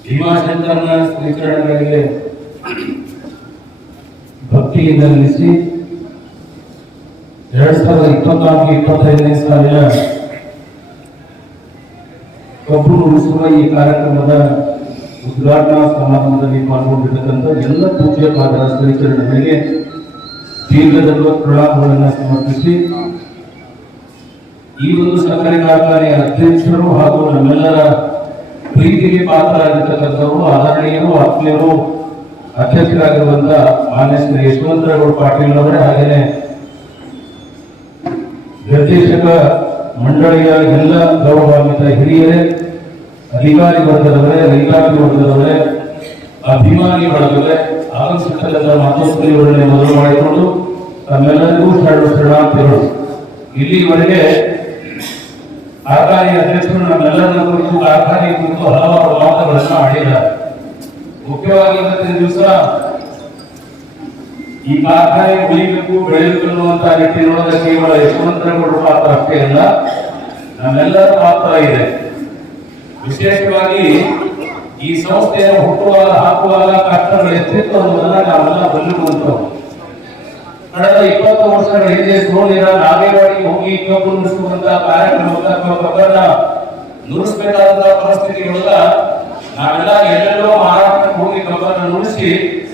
ಭೀಮಾಶಂಕರನ ಶ್ರೀಚರಣಗಳಿಗೆ ಭಕ್ತಿಯಿಂದ ನಿಲ್ಲಿಸಿ ಎರಡ್ ಸಾವಿರದ ಇಪ್ಪತ್ನಾಲ್ಕು ಇಪ್ಪತ್ತೈದನೇ ಸಾಲಿನ ಕಬ್ಬು ಉಳಿಸುವ ಈ ಕಾರ್ಯಕ್ರಮದ ಉದ್ಘಾಟನಾ ಸಮಾರಂಭದಲ್ಲಿ ಪಾಲ್ಗೊಂಡಿರತಕ್ಕಂಥ ಎಲ್ಲ ಪೂಜ್ಯ ಪಾದರ ಶ್ರೀಚರಣಗಳಿಗೆ ದೀರ್ಘದಂಡ ಪ್ರಲಾಪಗಳನ್ನು ಸಮರ್ಪಿಸಿ ಈ ಒಂದು ಸಕ್ಕರೆ ಕಾರ್ಖಾನೆಯ ಅಧ್ಯಕ್ಷರು ಹಾಗೂ ನಮ್ಮೆಲ್ಲರ ಪ್ರೀತಿಗೆ ಪಾತ್ರರಾಗಿರ್ತಕ್ಕಂಥವರು, ಆದರಣೀಯರು, ಆತ್ಮೀಯರು, ಅಧ್ಯಕ್ಷರಾಗಿರುವಂತ ಮಾನ್ಯ ಶ್ರೀ ಯಶವಂತರಾವ್ ಪಾಟೀಲ್ ಅವರೇ ಹಾಗೆಯೇ ನಿರ್ದೇಶಕ ಮಂಡಳಿಯ ಎಲ್ಲ ಗೌರವಾನ್ವಿತ ಹಿರಿಯರೇ, ಅಧಿಕಾರಿ ವರ್ಗದವರೇ ರೈತಾಪಿ ವರ್ಗದವರೇ, ಅಭಿಮಾನಿ ವರ್ಗದವರೇ ಆಗಮಿಸಿರ್ತಕ್ಕಂಥ ಮಾತೋಸ್ಕರಿಯವರನ್ನೇ ಮೊದಲು ಮಾಡಿಕೊಂಡು ತಮ್ಮೆಲ್ಲರಿಗೂ ಶರಣ ಶರಣಾರ್ಥಿಗಳು ಇಲ್ಲಿವರೆಗೆ ಕಾರ್ಖಾನೆ ಅಧ್ಯಕ್ಷರು ನಮ್ಮೆಲ್ಲರನ್ನ ಕುರಿತು ಕಾರ್ಖಾನೆ ಕುರಿತು ಹಲವಾರು ಮಾತುಗಳನ್ನ ಆಡಿದ್ದಾರೆ. ಮುಖ್ಯವಾಗಿ ಇವತ್ತಿನ ದಿವಸ ಈ ಕಾರ್ಖಾನೆ ಉಳಿಬೇಕು ಬೆಳೆಯಬೇಕು ಅನ್ನುವಂತ ನಿಟ್ಟಿನೊಳಗೆ ಕೇವಲ ಯಶವಂತರಗೌಡರ ಪಾತ್ರ ಅಷ್ಟೇ ಅಲ್ಲ, ನಮ್ಮೆಲ್ಲರ ಪಾತ್ರ ಇದೆ. ವಿಶೇಷವಾಗಿ ಈ ಸಂಸ್ಥೆಯ ಹುಟ್ಟುವಾಗ, ಹಾಕುವಾಗ ಕಷ್ಟಗಳು ಎತ್ತಿತ್ತು ಅನ್ನೋದನ್ನ ನಾವೆಲ್ಲ ಬಲ್ಲಿರುವಂತವು ಕಳೆದ ಇಪ್ಪತ್ತು ವರ್ಷಗಳ ಹಿಂದೆ ಸೋಲಿನ ನಾಗೇವಾಡಿ ಹೋಗಿ ಕಬ್ಬು ನುಡಿಸುವಂತಹ ಕಾರ್ಯಕ್ರಮದ ಕಬ್ಬನ್ನ ನುಡಿಸಬೇಕಾದಂತಹ ಪರಿಸ್ಥಿತಿಗಳೆಲ್ಲ ನಾವೆಲ್ಲ ಎಲ್ಲೆಲ್ಲೋ ಮಾರಾಟಕ್ಕೆ ಹೋಗಿ ಕಬ್ಬನ್ನ ನುಡಿಸಿ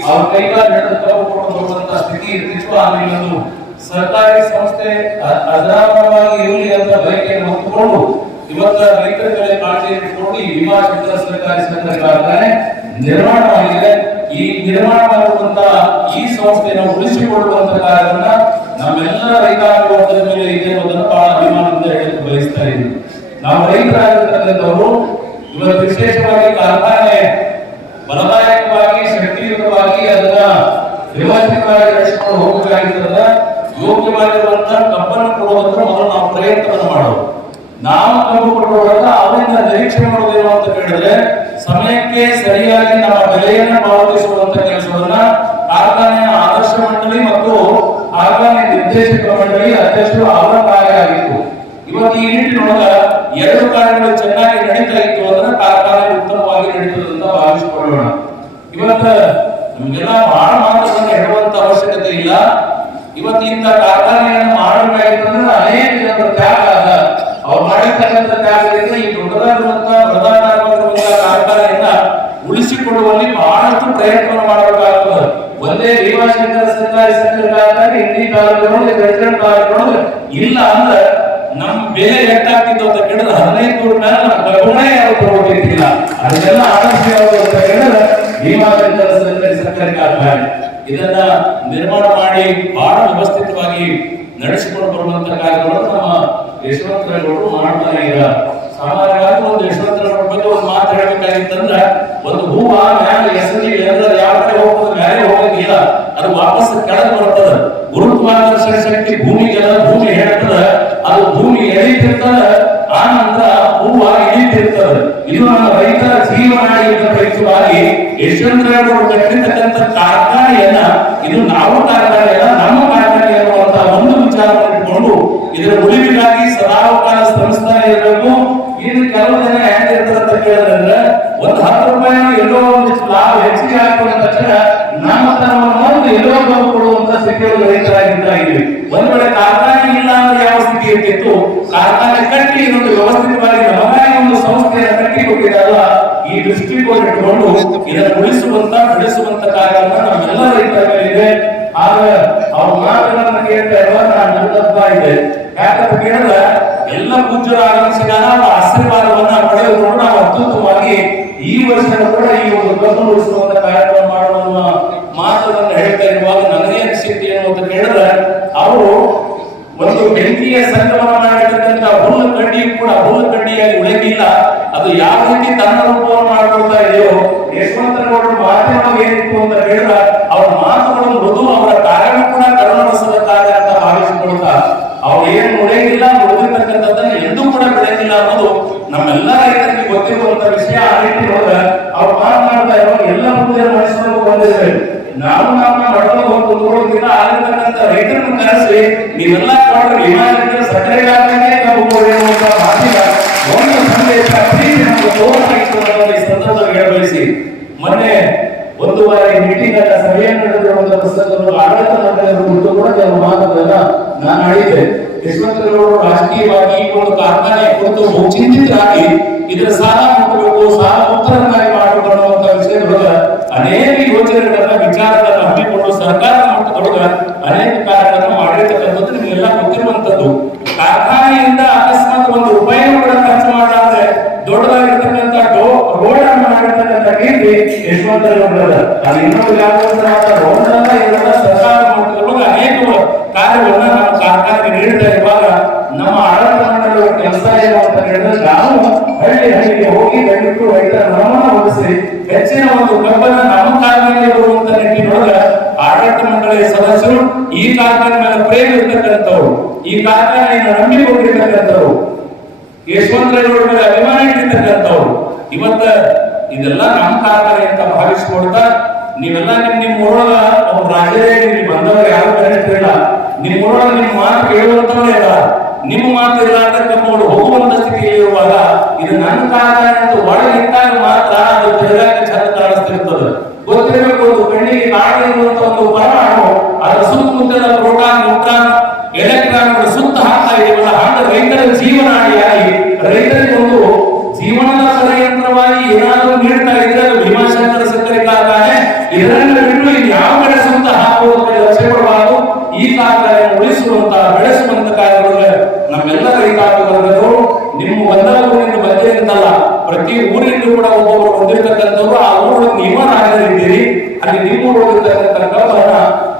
ಅವ್ರ ಕೈಗಾರ ಹಿಡಿದು ಕಬ್ಬು ಕೊಟ್ಟು ಸ್ಥಿತಿ ಇರ್ತಿತ್ತು. ಆಮೇಲೆ ಸರ್ಕಾರಿ ಸಂಸ್ಥೆ ಅ- ಇರಲಿ ಅಂತ ಬಯಕೆಯನ್ನು ಹೊತ್ತುಕೊಂಡು ಇವತ್ತ ರೈತರ ಕಡೆ ಕಾಳಜಿ ಇಟ್ಟುಕೊಂಡು ವಿಮಾ ಕ್ಷೇತ್ರ ಸರ್ಕಾರಿ ಸಕ್ಕರೆ ಕಾರ್ಖಾನೆ ನಿರ್ಮಾಣವಾಗಿದೆ ಈ ನಿರ್ಮಾಣವಾಗಿರುವಂತ ಈ ಸಂಸ್ಥೆಯನ್ನು ಉಳಿಸಿಕೊಳ್ಳುವಂತ ಕಾರ್ಯವನ್ನ ನಮ್ಮೆಲ್ಲ ರೈತಾಪಿ ವರ್ಗದ ಮೇಲೆ ಇದೆ ಅನ್ನೋದನ್ನು ಬಹಳ ಅಭಿಮಾನದಿಂದ ಹೇಳಲು ಬಯಸ್ತಾ ಇದ್ದೀನಿ. ನಾವು ರೈತರಾಗಿರ್ತಕ್ಕಂಥವರು ಇವತ್ತು ವಿಶೇಷವಾಗಿ ಕಾರ್ಖಾನೆ ಬಲದಾಯಕವಾಗಿ, ಶಕ್ತಿಯುತವಾಗಿ ಅದನ್ನ ವ್ಯವಸ್ಥಿತವಾಗಿ ನಡೆಸಿಕೊಂಡು ಹೋಗಬೇಕಾಗಿರ್ತದ ಯೋಗ್ಯವಾಗಿರುವಂತಹ ಕಬ್ಬನ್ನು ಕೊಡುವಂತ ಮೊದಲು ನಾವು ಪ್ರಯತ್ನವನ್ನು ಮಾಡೋದು. ನಾವು ಕೊಡುವಾಗ ಅವರಿಂದ ನಿರೀಕ್ಷೆ ಮಾಡೋದೇನು ಅಂತ ಹೇಳಿದ್ರೆ ಸಮಯಕ್ಕೆ ಸರಿಯಾಗಿ ನಮ್ಮ ಬೆಲೆಯನ್ನು ಪಾವತಿಸುವಂತ ಕೆಲಸವನ್ನ ಕಾರ್ಖಾನೆಯ ಆದರ್ಶ ಮಂಡಳಿ ಮತ್ತು ಕಾರ್ಖಾನೆ ನಿರ್ದೇಶಕ ಮಂಡಳಿ ಅಧ್ಯಕ್ಷರು ಅವರ ಕಾರ್ಯ ಆಗಿತ್ತು ಇವತ್ತು ಈ ನಿಟ್ಟಿನೊಳಗ ಎರಡು ಕಾರ್ಯಗಳು ಚೆನ್ನಾಗಿ ನಡೀತಾ ಇತ್ತು ಅಂದ್ರೆ ಕಾರ್ಖಾನೆ ಉತ್ತಮವಾಗಿ ನಡೀತದೆ ಅಂತ ಭಾವಿಸಿಕೊಳ್ಳೋಣ ಇವತ್ತ ನಮಗೆಲ್ಲ ಬಹಳ ಮಾತುಗಳನ್ನ ಹೇಳುವಂತ ಅವಶ್ಯಕತೆ ಇಲ್ಲ ಇವತ್ತು ಇಂಥ ಕಾರ್ಖಾನೆಯನ್ನು ಮಾಡಬೇಕಾಗಿತ್ತಂದ್ರೆ ಅನೇಕ ಜನರ ತ್ಯಾಗ ಅದ ಅವ್ರು ಮಾಡಿರ್ತಕ್ಕಂಥ ತ್ಯಾಗದಿಂದ ಈ ದೊಡ್ಡದಾಗಿರುವಂತ ಪ್ರಧಾನವಾಗಿರುವಂತ ಕಾರ್ಖಾನೆಯನ್ನ ಉಳಿಸಿಕೊಳ್ಳುವಲ್ಲಿ ಬಹಳಷ್ಟು ಪ್ರಯತ್ನ ಮಾಡಬೇಕಾಗ್ತದೆ ಒಂದೇ ಭೀಮಾಶಂಕರ ಸರ್ಕಾರಿ ಸಕ್ಕರೆ ಕಾರ್ಖಾನೆ ಹಿಂದಿ ತಾಲೂಕಿನೊಳಗೆ ದಕ್ಷಿಣ ತಾಲೂಕಿನೊಳಗೆ ಇಲ್ಲ ಅಂದ್ರೆ ಬೆಲೆ ಎಷ್ಟಾಗ್ತಿತ್ತು ಅಂತ ಕೇಳಿದ್ರೆ ಹದಿನೈದು ನೂರು ಮೇಲೆ ಕಬ್ಬುಣೆ ಯಾರು ತಗೋಬೇಕಿಲ್ಲ ಅದನ್ನೆಲ್ಲ ಆದರ್ಶ ಯಾವುದು ಅಂತ ಕೇಳಿದ್ರೆ ಭೀಮಾಶಂಕರ ಸರ್ಕಾರಿ ಸಕ್ಕರೆ ಕಾರ್ಖಾನೆ. ಇದನ್ನ ನಿರ್ಮಾಣ ಮಾಡಿ ಬಹಳ ವ್ಯವಸ್ಥಿತವಾಗಿ ನಡೆಸಿಕೊಂಡು ಬರುವಂತ ಕಾರ್ಯಗಳು ನಮ್ಮ ಯಶವಂತರಗೌಡರು ಮಾಡ್ತಾನೆ ಇದ್ದಾರೆ. ಯಶವಂತರಗೌಡರು ಕಟ್ಟಿರ್ತಕ್ಕಂಥ ಕಾರ್ಖಾನೆಯನ್ನ ಇದು ನಾವು ಕಾರ್ಖಾನೆ ಅಲ್ಲ ನಮ್ಮ ಕಾರ್ಖಾನೆ ಅನ್ನುವಂತ ಒಂದು ವಿಚಾರವನ್ನು ಇಟ್ಕೊಂಡು ಇದರ ಉಳಿವಿಗಾಗಿ ಸದಾವಕಾಲ ಶ್ರಮಿಸ್ತಾ ಇರಬೇಕು ಇದು ಕೆಲವು ಜನ ಹೆಂಗಿರ್ತಾರೆ ಅಂತ ಕೇಳಿದ್ರೆ ಒಂದು ಹತ್ತು ರೂಪಾಯಿ ಎಲ್ಲೋ ಒಂದಿಷ್ಟು ಲಾಭ ಹೆಚ್ಚಿಗೆ ಹಾಕೊಂಡ ತಕ್ಷಣ ನಮ್ಮ ತನವನ್ನು ಎಲ್ಲೋ ಕೊಡುವಂತ ಸ್ಥಿತಿಯಲ್ಲಿ ರೈತರಾಗಿದ್ದಾಗಿದ್ದೀವಿ ಒಂದ್ ವೇಳೆ ಕಾರ್ಖಾನೆ ಇಲ್ಲ ಅಂದ್ರೆ ಯಾವ ಸ್ಥಿತಿ ಇರ್ತಿತ್ತು ಕಾರ್ಖಾನೆ ಕಟ್ಟಿ ಇದೊಂದು ವ್ಯವಸ್ಥಿತವಾಗಿ ನಮಗಾಗಿ ಒಂದು ಸಂಸ್ಥೆಯನ್ನು ಕಟ್ಟಿ ಕೊಟ್ಟಿದ್ದಲ್ಲ ಈ ದೃಷ್ಟಿಕೋನ ಇಟ್ಕೊಂಡು ಇದನ್ನು ಉಳಿಸುವಂತ, ಬೆಳೆಸುವಂತ ಕಾರ್ಯವನ್ನ ನಮ್ಮೆಲ್ಲ ರೈತರ ಮೇಲಿದೆ ಆದ್ರೆ ಅವ್ರ ಮಾತುಗಳನ್ನ ಕೇಳ್ತಾ ಇರುವ ನಾನು ನಂದಪ್ಪ ಇದೆ. ಯಾಕಂತ ಕೇಳಿದ್ರೆ, ಎಲ್ಲ ಪೂಜ್ಯರು ಆಗಮಿಸಿದಾಗ ಅವರ ಆಶೀರ್ವಾದವನ್ನ ಪಡೆದುಕೊಂಡು ನಾವು ಅತ್ಯುತ್ತಮವಾಗಿ ಈ ವರ್ಷ ಕೂಡ ಈ ಒಂದು ಕಬ್ಬು ಉಳಿಸುವಂತ ಕಾರ್ಯಕ್ರಮ ಮಾಡುವ ಮಾತುಗಳನ್ನು ಹೇಳ್ತಾ ಇರುವಾಗ ನನಗೆ ಅನಿಸಿಕೆ ಏನು ಅಂತ ಕೇಳಿದ್ರೆ, ಅವರು ಒಂದು ಬೆಂಕಿಯ ಸಂಗಮನ ಮಾಡಿರ್ತಕ್ಕಂಥ ಹುಲ್ಲು ಕಡ್ಡಿ ಕೂಡ ಹುಲ್ಲು ಕಡ್ಡಿಯಾಗಿ ಅದು ಯಾವ ರೀತಿ ತನ್ನ ರೂಪವನ್ನು ಮಾಡ್ಕೊಳ್ತಾ ಇದೆಯೋ ಯಶವಂತರಗೌಡರ ಮಾಧ್ಯಮ ಏನಿತ್ತು ಅಂತ ಹೇಳಿದ್ರೆ ಅವರ ಮಾತುಗಳು ಮೃದು ಅವರ ಕಾರ್ಯವು ಕೂಡ ಕರುಣರಸದ ಅಂತ ಭಾವಿಸಿಕೊಳ್ತಾ, ಅವ್ರು ಏನ್ ಮುಳೆಯಿಲ್ಲ ಉಳಿದಿರ್ತಕ್ಕಂಥದ್ದನ್ನ ಎಂದೂ ಕೂಡ ಬೆಳೆದಿಲ್ಲ ಅನ್ನೋದು ನಮ್ಮೆಲ್ಲ ರೈತರಿಗೆ ಗೊತ್ತಿರುವಂತ ವಿಷಯ ಆ ರೀತಿ ನಿಟ್ಟಿನೊಳಗ ಅವ್ರು ಮಾತನಾಡ್ತಾ ಇರೋ ಎಲ್ಲ ಮುಂದೆ ಮನಸ್ಸಿನೊಳಗೆ ಬಂದಿದ್ದೇವೆ ನಾವು ನಮ್ಮ ಮಠದ ಹೋಗಿ ನೋಡೋದಿಲ್ಲ ಆಗಿರ್ತಕ್ಕಂಥ ರೈತರನ್ನು ಕರೆಸಿ, ನೀವೆಲ್ಲ ಕೊಡ್ರಿ ವಿಮಾನದಲ್ಲಿ ಸಕ್ಕರೆ ಮಾತಿನ ಒಂದು ಸಂದೇಶ. ಈ ಮೊನ್ನೆ ಒಂದು ಬಾರಿ ಮೀಟಿಂಗ್ ನಡೆದಿರುವಂತಹ ಪುಸ್ತಕವನ್ನು ಆಡಳಿತ ಮಂಡಳಿಯ ಕುರಿತು ಕೂಡ ಕೆಲವು ಮಾತುಗಳನ್ನ ನಾನು ಆಡಿದ್ದೆ. ಯಶವಂತರವರು ರಾಜಕೀಯವಾಗಿ ಒಂದು ಕಾರ್ಖಾನೆ ಕುರಿತು ಚಿಂತಿತರಾಗಿ ಇದರ ಸಾಲ ಮುಟ್ಟಬೇಕು, ಸಾಲ ಮುಕ್ತರನ್ನಾಗಿ ಮಾಡಬೇಕು ಅನ್ನುವಂತ ವಿಷಯದೊಳಗ ಅನೇಕ ಯೋಜನೆಗಳನ್ನ, ವಿಚಾರಗಳನ್ನ ಹಮ್ಮಿಕೊಂಡು ಸರ್ಕಾರದ ಮಟ್ಟದೊಳಗ ಅನೇಕ ಕಾರ್ಯಗಳನ್ನು ಮಾಡಿರ್ತಕ್ಕಂಥದ್ದು ನಿಮಗೆಲ್ಲ ಗೊತ್ತಿರುವಂತದ್ದು ಕಾರ್ಖಾನೆಯಿಂದ ಅಕಸ್ಮಾತ್ ಒಂದು ರೂಪಾಯಿ ಕೂಡ ಖರ್ಚು ಮಾಡಾದ್ರೆ ದೊಡ್ಡದಾಗಿರ್ತಕ್ಕಂಥ ರೋಡ್ ಅನ್ನು ಮಾಡಿರ್ತಕ್ಕಂಥ ಕೀರ್ತಿ ಯಶವಂತರವರದ ಅದು ರೋಡ್ ಅನ್ನ ಇದೆಲ್ಲ ಸರ್ಕಾರ ಮಟ್ಟದೊಳಗ ಅನೇಕ ಕಾರ್ಯಗಳನ್ನ ನಮ್ಮ ಸರ್ಕಾರಕ್ಕೆ ನೀಡ್ತಾ ಇರುವಾಗ ನಮ್ಮ ಆಡಳಿತ ಮಂಡಳಿಯ ಕೆಲಸ ಏನು ಅಂತ ಹೇಳಿದ್ರೆ ನಾವು ಹಳ್ಳಿ ಹಳ್ಳಿಗೆ ಹೋಗಿ ದಯವಿಟ್ಟು ರೈತರ ಗಮನ ಒಲಿಸಿ ಹೆಚ್ಚಿನ ಒಂದು ಕಬ್ಬನ್ನ ನಮ್ಮ ಕಾರ್ಯದಲ್ಲಿ ಬರುವಂತ ನಿಟ್ಟಿನೊಳಗ ಆಡಳಿತ ಮಂಡಳಿಯ ಸದಸ್ಯರು ಈ ಕಾರ್ಖಾನೆ ಮೇಲೆ ಪ್ರೇಮ ಇರ್ತಕ್ಕಂಥವ್ರು, ಈ ಕಾರ್ಖಾನೆಯನ್ನು ನಂಬಿಕೊಂಡಿರ್ತಕ್ಕಂಥವ್ರು ಯಶವಂತರವ್ರ ಮೇಲೆ ಅಭಿಮಾನ ಇಟ್ಟಿರ್ತಕ್ಕಂಥವ್ರು. ಇವತ್ತ ಇದೆಲ್ಲ ನಮ್ಮ ಕಾರ್ಖಾನೆ ಅಂತ ಭಾವಿಸ್ಕೊಳ್ತಾ ನೀವೆಲ್ಲ ನಿಮ್ ನಿಮ್ಮ ಊರೊಳಗ ಒಬ್ಬ ರಾಜರೇ ಇಲ್ಲಿ ಬಂದವರು ಯಾರು ಕರೆಕ್ಟಿಲ್ಲ ನಿಮ್ ಊರೊಳಗ ನಿಮ್ ಮಾತು ಕೇಳುವಂತವರೇ ಇಲ್ಲ ನಿಮ್ಮ ಮಾತು ಇಲ್ಲ ಅಂತ ಕಮ್ಮೋಡು ಹೋಗುವಂತ ಸ್ಥಿತಿಯಲ್ಲಿ ಇರುವಾಗ ಇದು ನನ್ನ ಕಾರಣ ಅಂತ ಒಳಗೆ ಇಟ್ಟಾಗ ಮಾತ್ರ ಅದು ತಿರುಗಾಕ ಚಂದ ಕಾಣಿಸ್ತಿರ್ತದೆ ಗೊತ್ತಿರಬೇಕು ಕಣ್ಣಿಗೆ ಕಾಣಿರುವಂತ ಒಂದು ಪರಮಾಣು ಅದರ ಸುತ್ತಮುತ್ತಲ ಪ್ರೋಟಾನ್, ನ್ಯೂಟ್ರಾನ್ ನೀವರಾಗಿದ್ದೀರಿ ಅಲ್ಲಿ ನಿಮ್ಮ ಕಬ್ಬನ್ನ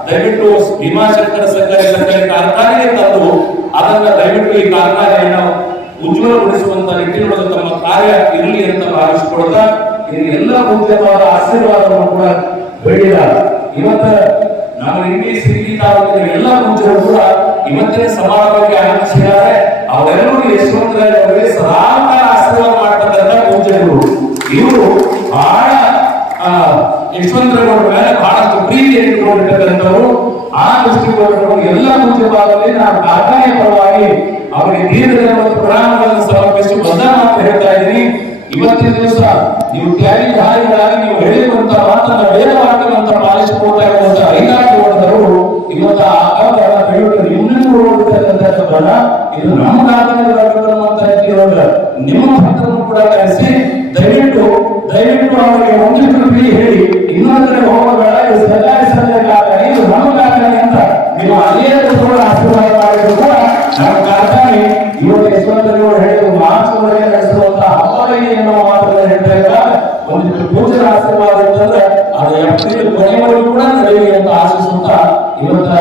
ದಯವಿಟ್ಟು ಭೀಮಾಶಂಕರ ಸರ್ಕಾರಿ ಸಕ್ಕರೆ ಕಾರ್ಖಾನೆಗೆ ತಂದು ಅದನ್ನ ದಯವಿಟ್ಟು ಈ ಕಾರ್ಖಾನೆಯನ್ನು ಉಜ್ವಲಗೊಳಿಸುವಂತ ನಿಟ್ಟಿನೊಳಗೆ ತಮ್ಮ ಕಾರ್ಯ ಇರಲಿ ಅಂತ ಭಾವಿಸಿಕೊಳ್ತಾ ಇಲ್ಲಿ ಎಲ್ಲ ಉದ್ಯಮದ ಆಶೀರ್ವಾದವನ್ನು ಕೂಡ ಬೇಡಿದ. ಇವತ್ತ ನಮ್ಮ ಇಡೀ ಸಿಟಿ ತಾಲೂಕಿನ ಎಲ್ಲ ಮುಂಚೆಗಳು ಕೂಡ ಇವತ್ತಿನ ಸಮಾರಂಭಕ್ಕೆ ಆಗಮಿಸಿದ್ದಾರೆ. ಅವರೆಲ್ಲರೂ ಯಶವಂತರಾಯ್ ಅವರಿಗೆ ಸದಾಕಾಲ ಯಶವಂತರಗೌಡರ ಮೇಲೆ ಬಹಳಷ್ಟು ಪ್ರೀತಿ ಇಟ್ಟುಕೊಂಡಿರ್ತಕ್ಕಂಥವ್ರು ಆ ದೃಷ್ಟಿಕೋನಗಳು ಎಲ್ಲ ಮುಖ್ಯವಾದಲ್ಲಿ ನಾನು ಕಾರ್ಖಾನೆಯ ಪರವಾಗಿ ಅವರಿಗೆ ದೀರ್ಘ ಮತ್ತು ಪ್ರಣಾಮಗಳನ್ನು ಸಮರ್ಪಿಸಿ ಮೊದಲ ಮಾತು ಹೇಳ್ತಾ ಇದ್ದೀನಿ. ಇವತ್ತಿನ ದಿವಸ ನೀವು ತ್ಯಾಗಿಧಾರಿಗಳಾಗಿ ನೀವು ಹೇಳಿರುವಂತಹ ಮಾತನ್ನ ವೇದ ವಾಕ್ಯವಂತ ಪಾಲಿಸಿಕೊಳ್ತಾ ಇರುವಂತ ರೈತಾಪಿಗಳು ಇವತ್ತು ಆ ದಯವಿಟ್ಟು ನಿಮ್ಮನ್ನು ನೋಡಿರ್ತಕ್ಕಂಥ ಕಬ್ಬನ್ನ ಇದು ನಮ್ಮ ಕಾರ್ಖಾನೆ ಅಂತ ಹೇಳ್ತಿರೋದ್ರ ನಿಮ್ಮ ಭಕ್ತರನ್ನು ಕೂಡ ಕರೆಸಿ, ದಯವಿಟ್ಟು ದಯವಿಟ್ಟು ಅವರಿಗೆ ಒಂದು ಕೃಪಿ ಹೇಳಿ. ಇನ್ನೊಂದು ಕಡೆ ಹೋಗಬೇಡ ಇದು ಸರ್ಕಾರಿ ಸಂಸ್ಥೆ ಇದು ನಮ್ಮ ಕಾರ್ಖಾನೆ ಅಂತ ನೀವು ಅದೇ ಕೂಡ ಆಶೀರ್ವಾದ ಮಾಡಿದ್ರು ಕೂಡ ನಮ್ಮ ಕಾರ್ಖಾನೆ ಇವತ್ತು ಯಶವಂತರವರು ಹೇಳಿದ ಮಾರ್ಚ್ ವರೆಗೆ ನಡೆಸುವಂತ ಹಬ್ಬಗಳಿಗೆ ಎನ್ನುವ ಮಾತುಗಳನ್ನು ಹೇಳ್ತಾ ಇದ್ದಾರೆ. ಒಂದಿಷ್ಟು ಪೂಜನ ಆಶೀರ್ವಾದ ಅಂತಂದ್ರೆ ಅದು ಏಪ್ರಿಲ್ ಕೊನೆಯವರೆಗೂ ಕೂಡ ನಡೆಯಲಿ ಅಂತ ಆಶಿಸುತ್ತಾ ಇವತ್ತ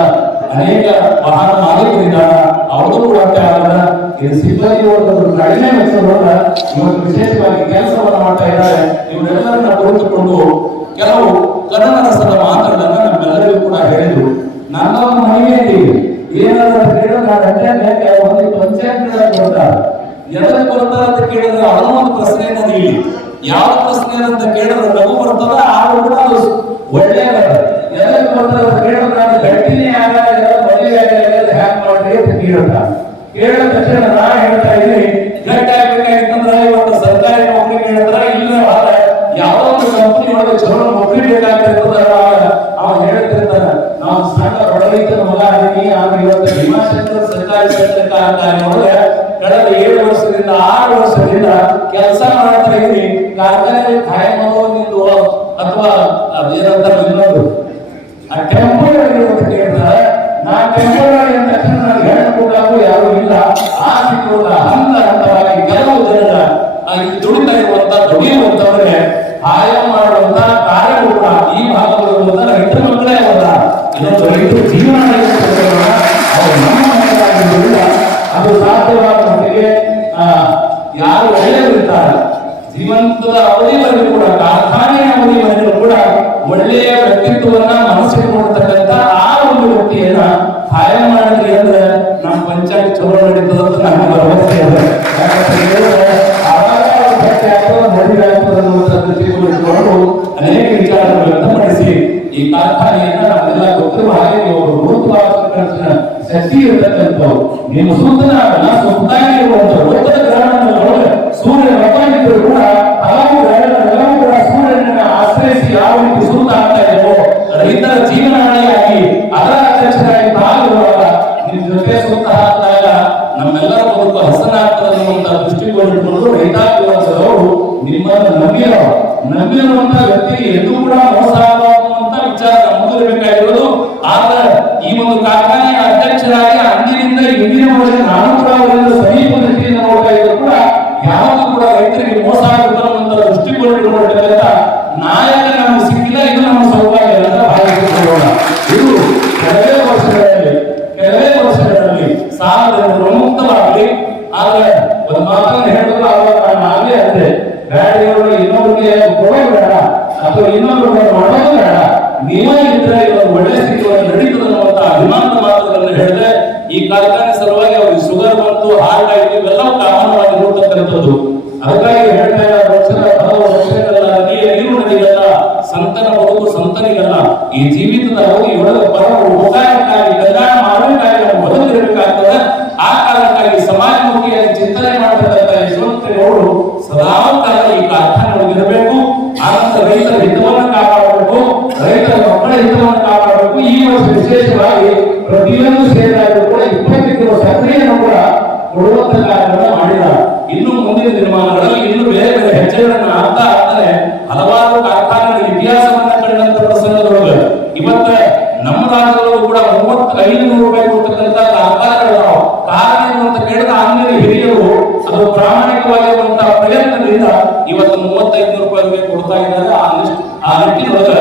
ಅನೇಕ ಮಹಾನ್ ಮಾಲೀಕರಿದ್ದಾರೆ ಅವರು ಕೂಡ ಆಗಲ್ಲ ಇದು ಸಿಬ್ಬಂದಿ ವರ್ಗದವರು ಕಡಿಮೆ ವೆಚ್ಚದೊಳಗ ಇವತ್ತು ವಿಶೇಷವಾಗಿ ಕೆಲಸವನ್ನು ಮಾಡ್ತಾ ಇದ್ದಾರೆ. ಇವರೆಲ್ಲರನ್ನ ಕುರಿತುಕೊಂಡು ಕೆಲವು ಕನ್ನಡ ರಸದ ಮಾತುಗಳನ್ನ ನಮ್ಮೆಲ್ಲರಿಗೂ ಕೂಡ ಹೇಳಿದ್ರು. ನನ್ನ ಮನೆಯಲ್ಲಿ ಏನಾದರೂ ಹೇಳಿದ್ರೆ ಕೆಲವೊಂದು ಪಂಚಾಯತ್ ಕೊಡ್ತಾರೆ ಎದಕ್ಕೆ ಬರ್ತಾರೆ ಅಂತ ಕೇಳಿದ್ರೆ ಅವನು ಒಂದು ಪ್ರಶ್ನೆಯನ್ನ ನೀಡಿ ಯಾವ ಪ್ರಶ್ನೆ ಅಂತ ಕೇಳಿದ್ರೆ ನಗು ಬರ್ತದ? ಆದ್ರೂ ಕೂಡ ಅದು ಬರ್ತಾರೆ ಅಂತ ಕೇಳಿದ್ರೆ ನಾನು ಗಟ್ಟಿನೇ ಆಗಲ್ಲ ಮದುವೆ ಆಗಲ್ಲ ಹ್ಯಾಂಗ್ ಮಾಡ್ರಿ ಅಂತ ನಾ ಹೇಳ್ತಾ ಇದ್ದೀನಿ ಗಟ್ಟಿ ಆಗ್ಬೇಕಾಗಿತ್ತಂದ್ರೆ ಇವತ್ತು ಸರ್ಕಾರಿ ನೌಕರಿ ಕೇಳಿದ್ರೆ ಇಲ್ಲ ಯಾವುದೋ ಒಂದು ಕಂಪನಿ ಚಲೋ ನೌಕರಿ ಬೇಕಾಗ್ತಿರ್ತದ ಅವ ಹೇಳ್ತಿರ್ತಾನ ನಾವು ಸಣ್ಣ ಬಡ ರೈತರ ಮಗ ಅದೀನಿ ಇವತ್ತು ಸರ್ಕಾರಿ ಸಕ್ಕರೆ ಕಾರ್ಖಾನೆ ಒಳಗೆ ಕಳೆದ ಏಳು ವರ್ಷದಿಂದ ಆರು ಇಲ್ಲಿ ದುಡಿತಾ ಇರುವಂತ ದುಡಿಯುವಂತವರಿಗೆ ಆಯ ಮಾಡುವಂತ ಕಾರ್ಯಗಳು ಕೂಡ ಈ ಭಾಗದಲ್ಲಿರುವಂತ ರೈತರ ಮಕ್ಕಳೇ ಅವರ ಇದೊಂದು ರೈತರ ಜೀವನ ಅವರು ನಮ್ಮ ಅದು ಸಾಧ್ಯವಾದ ಯಾರು ಒಳ್ಳೆಯವರಿದ್ದಾರೆ ಜೀವಂತದ ಅವಧಿವರೆಗೂ ಕೂಡ ಕಾರ್ಖಾನೆಯ ಅವಧಿವರೆಗೂ ಕೂಡ ಒಳ್ಳೆಯ ವ್ಯಕ್ತಿತ್ವವನ್ನ ಮನಸ್ಸಿಟ್ಟುಕೊಳ್ತಕ್ಕಂಥ ಆ ಒಂದು ವ್ಯಕ್ತಿಯನ್ನ ಸಹಾಯ ಮಾಡಿದ್ರಿ ಅಂದ್ರೆ ನಮ್ಮ ಪಂಚಾಯತ್ ಚಲೋ ನಡೀತದ ಅಂತ ನಮ್ಮ ಭರವಸೆ ಇದೆ. ಯಾಕಂತ ಈ ಕಾರ್ಖಾನೆಯನ್ನ ನಮ್ಮೆಲ್ಲ ಗೊತ್ತಿರುವ ಹಾಗೆ ನೀವು ಗುರುತ್ವಾಕರ್ಷಣೆ ಶಕ್ತಿ ಇರತಕ್ಕಂಥವ್ರು ನಿಮ್ಮ ಸುತ್ತನ ಅಲ್ಲ ಸುತ್ತಾಗಿ ಇರುವಂತ ಲೋಕದ ಗ್ರಹಣದೊಳಗೆ ಸೂರ್ಯ ರಥವಾಗಿದ್ದರೂ ಕೂಡ ಹಲವು ಗ್ರಹಗಳೆಲ್ಲವೂ ಕೂಡ ಸೂರ್ಯನನ್ನ ಆಶ್ರಯಿಸಿ ಯಾವ ರೀತಿ ಸುತ್ತ ಆಗ್ತಾ ಇದೆಯೋ ರೈತರ ಜೀವನಾಡಿಯಾಗಿ ಅದರ ಅಧ್ಯಕ್ಷರಾಗಿ ತಾಗಿರುವಾಗ ನಿಮ್ ಜೊತೆ ಸುತ್ತ ಹಾಕಿದಾಗ ನಮ್ಮೆಲ್ಲರ ಬದುಕು ಹಸನಾಗ್ತದೆ ಅನ್ನುವಂತ ದೃಷ್ಟಿಕೋನ ಇಟ್ಕೊಂಡು ರೈತಾಪಿ ವರ್ಗದವರು ನಿಮ್ಮನ್ನು ನಂಬಿರೋ ನಂಬಿರುವಂತಹ ವ್ಯಕ್ತಿಗೆ ಎಂದೂ ಕೂಡ ಮೋಸ ಆಗಬಾರದು ಅನ್ನುವಂತ ಮೊದಲು ಆದರೆ ಈ ಒಂದು ಕಾರ್ಖಾನೆಯ ಅಧ್ಯಕ್ಷರಾಗಿ ಅಂದಿನಿಂದ ಇಂದಿನವರೆಗೆ ನಾನು ಕೂಡ ಅವರಿಂದ ಸಮೀಪ ದೃಷ್ಟಿಯಿಂದ ನೋಡ್ತಾ ಇದ್ರು ಕೂಡ ಯಾವುದು ಕೂಡ ರೈತರಿಗೆ ಮೋಸ ಆಗುತ್ತೆ ಅನ್ನುವಂತ ದೃಷ್ಟಿಕೋನ ಇಟ್ಕೊಂಡಿರ್ತಕ್ಕಂಥ ನಾಯಕ ನಮಗೆ ಸಿಕ್ಕಿಲ್ಲ ಇದು ನಮ್ಮ ಸೌಭಾಗ್ಯ ಅಂತ ಭಾವಿಸಿಕೊಳ್ಳೋಣ ಇದು ಕೆಲವೇ ವರ್ಷಗಳಲ್ಲಿ ಕೆಲವೇ ವರ್ಷಗಳಲ್ಲಿ ಸಾಲದ ಪ್ರಮುಖವಾಗಲಿ ಆದ್ರೆ ಒಂದು ಮಾತನ್ನು ಹೇಳಿದ್ರು ಅವಾಗ ನಾನು ಆಗಲೇ ಅಂದೆ ಗಾಡಿಯವರು ಇನ್ನೊಬ್ಬರಿಗೆ ಕೊಡೋದು ಬೇಡ ಅಥವಾ ಇನ್ನೊಬ್ಬರಿಗೆ ಮಾಡೋದು ಬೇಡ ನೀವೇ ಇದ್ರೆ ಇವಾಗ ಒಳ್ಳೆ ಸ್ಥಿತಿಯಲ್ಲಿ ನಡೀತದೆ ಅನ್ನುವಂತ ಅಭಿಮಾನದ ಮಾತುಗಳನ್ನು ಹೇಳಿದ್ರೆ ಕಾರ್ಖಾನೆ ಸಲುವಾಗಿ ಅವ್ರಿಗೆ ಶುಗರ್ ಬಂತು ಹಾರ್ಟ್ ಆಗಿದೆ ಇವೆಲ್ಲ ಕಾಮನವಾಗಿ ನೋಡ್ತಕ್ಕಂಥದ್ದು ಅದಕ್ಕಾಗಿ ಹೇಳ್ತಾ ಇದ್ದಾರೆ ವರ್ಷದ ಹಲವು ವರ್ಷಗಳ ನದಿಯ ನೀರು ನದಿಗಲ್ಲ ಸಂತನ ಬದುಕು ಸಂತನಿಗಲ್ಲ, ಈ ಜೀವಿತದ ಅವಧಿ ಒಳಗೆ ಬರಲು ಉಪಾಯಕ್ಕಾಗಿ ಕಲ್ಯಾಣ ಮಾಡಬೇಕಾಗಿ ನಾವು ಬದುಕಿರಬೇಕಾಗ್ತದೆ ಆ ಕಾರಣಕ್ಕಾಗಿ ಸಮಾಜಮುಖಿಯಾಗಿ ಚಿಂತನೆ ಮಾಡತಕ್ಕಂಥ ಯಶವಂತರೇಗೌಡರು ಸದಾ ಕಾಲ ಈ ಕಾರ್ಖಾನೆ ಒಳಗಿರಬೇಕು ಆನಂತರ ರೈತರ ಹಿತವನ್ನು ಕಾಪಾಡಬೇಕು. ರೈತರ ಮಕ್ಕಳ ಹಿತವನ್ನು ಕಾಪಾಡಬೇಕು. ಈ ವರ್ಷ ವಿಶೇಷವಾಗಿ ಪ್ರತಿಯೊಂದು ಕ್ಷೇತ್ರದಲ್ಲೂ ಕೂಡ ಇಪ್ಪತ್ತು ಕಿಲೋ ಸಕ್ರಿಯನ್ನು ಕೂಡ ಕೊಡುವಂತ ಕಾರ್ಯವನ್ನು ಮಾಡಿದ್ದಾರೆ ಇನ್ನು ಮುಂದಿನ ದಿನಮಾನಗಳಲ್ಲಿ ಇನ್ನು ಬೇರೆ ಬೇರೆ ಹೆಜ್ಜೆಗಳನ್ನು ಹಾಕ್ತಾ ಹಾಕ್ತಾರೆ ಹಲವಾರು ಕಾರ್ಖಾನೆಗಳ ಇತಿಹಾಸವನ್ನ ಕಂಡಂತ ಪ್ರಸಂಗದೊಳಗೆ ಇವತ್ತ ನಮ್ಮ ರಾಜ್ಯದಲ್ಲೂ ಕೂಡ ಮೂವತ್ತೈದು ನೂರು ರೂಪಾಯಿ ಕೊಡ್ತಕ್ಕಂತ ಕಾರ್ಖಾನೆಗಳು ಕಾರಣ ಏನು ಅಂತ ಕೇಳಿದ ಅಂಗಡಿ ಹಿರಿಯರು ಅದು ಪ್ರಾಮಾಣಿಕವಾಗಿರುವಂತಹ ಪ್ರಯತ್ನದಿಂದ ಇವತ್ತು ಮೂವತ್ತೈದು ರೂಪಾಯಿ ಕೊಡ್ತಾ ಇದ್ದಾರೆ. ಆ ಆ ನಿಟ್ಟಿನೊಳಗೆ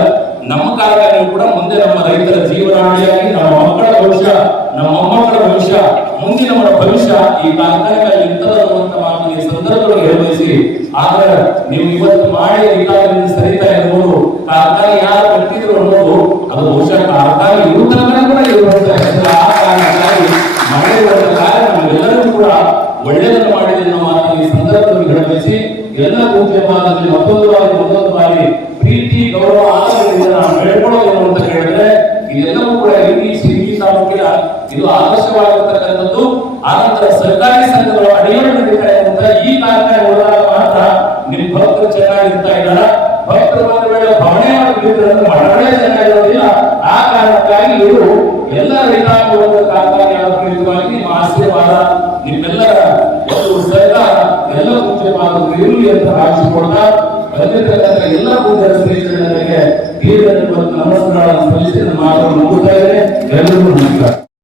ನಮ್ಮ ಕಾರ್ಖಾನೆ ಕೂಡ ಮುಂದೆ ನಮ್ಮ ರೈತರ ಜೀವನಾಡಿಯಾಗಿ ನಮ್ಮ ಮಕ್ಕಳ ಭವಿಷ್ಯ, ನಮ್ಮ ಮೊಮ್ಮಕ್ಕಳ ಭವಿಷ್ಯ ಮುಂದಿನವರ ಭವಿಷ್ಯ ಈ ಕಾರ್ಖಾನೆಗಳಲ್ಲಿ ಇರ್ತದೆ ಮಾತು ಈ ಸಂದರ್ಭದೊಳಗೆ ಹೇಳಬಯಸಿ ಆದ್ರೆ ನೀವು ಇವತ್ತು ಮಾಡಿ ಈಗಾಗಲೇ ಸರಿತಾ ಇರ್ಬೋದು ಕಾರ್ಖಾನೆ ಯಾರು ಕಟ್ಟಿದ್ರು ಅನ್ನೋದು